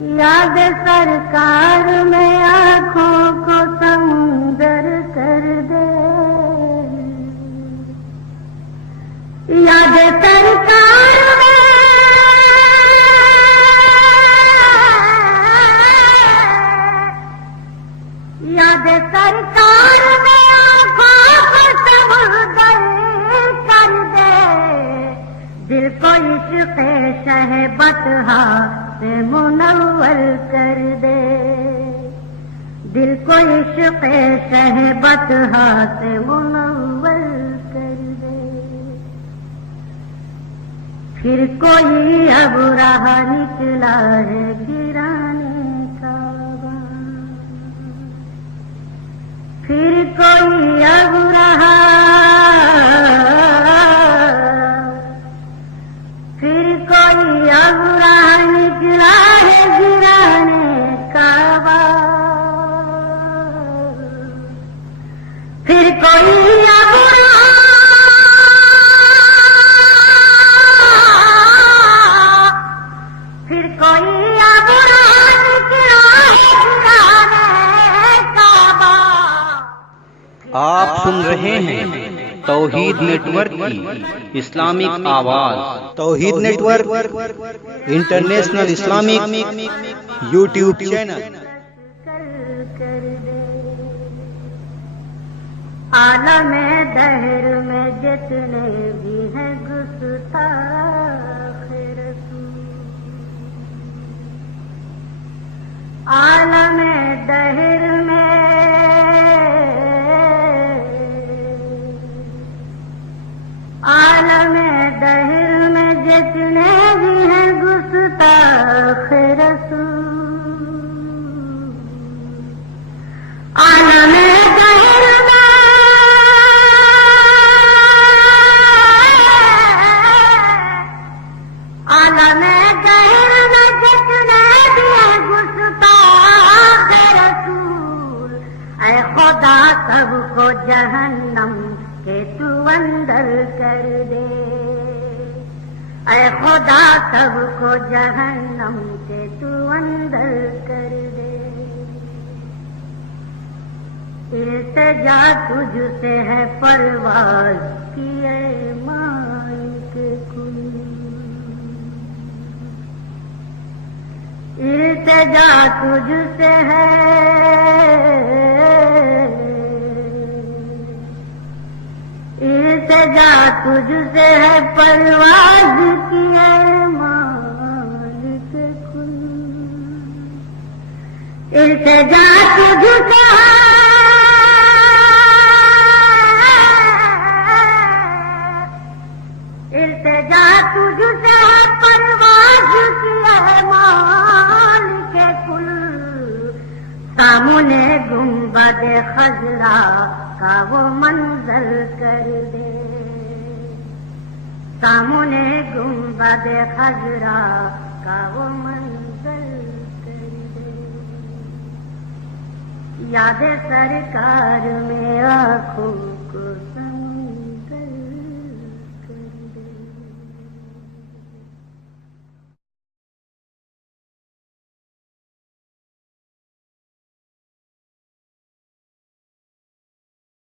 یاد سرکار میں آنکھوں کو سمندر کر دے، یاد سرکار میں یاد سرکار میں آنکھوں کو سمندر کر دے، دل کو عشق شہبتہا سے منور کر دے، دل کو عشق شہبتہا سے منور کر دے۔ پھر کوئی اب راہ نکلا ہے گرانے کا، پھر کوئی اب رہا، پھر کوئی اب راہ نکلا ہے گرانے کا، پھر کوئی اب رہا، پھر کوئی اب راہ نکلا ہے گرانے کا۔ آپ سن رہے ہیں توحید نیٹ ورک کی اسلامک آواز۔ Tawheed network international Islamic YouTube channel. عالم دہر میں جتنے بھی ہیں گستاخ رسول، عالم دہر میں عالم دہر میں جتنے بھی ہیں گستاخ رسول، عالم دہر میں عالم دہر میں جتنے بھی ہیں گستاخ رسول، اے خدا سب کو جہنم کہ تو اندر کر دے، اے خدا سب کو جہنم کے تو اندر کر دے۔ التجا تجھ سے ہے پرواز کی اے مالک کل، التجا تجھ سے ہے، التجا تجھ سے ہے پرواز کی اے مالک کل، التجا تجھ سے ہے، التجا تجھ سے ہے پرواز کی اے مالک کل، سامنے گنبد خضرا کا وہ منظر کر دے، سامنے گنبد خضرا کا وہ منظر کر دے۔ یاد سرکار میں آنکھوں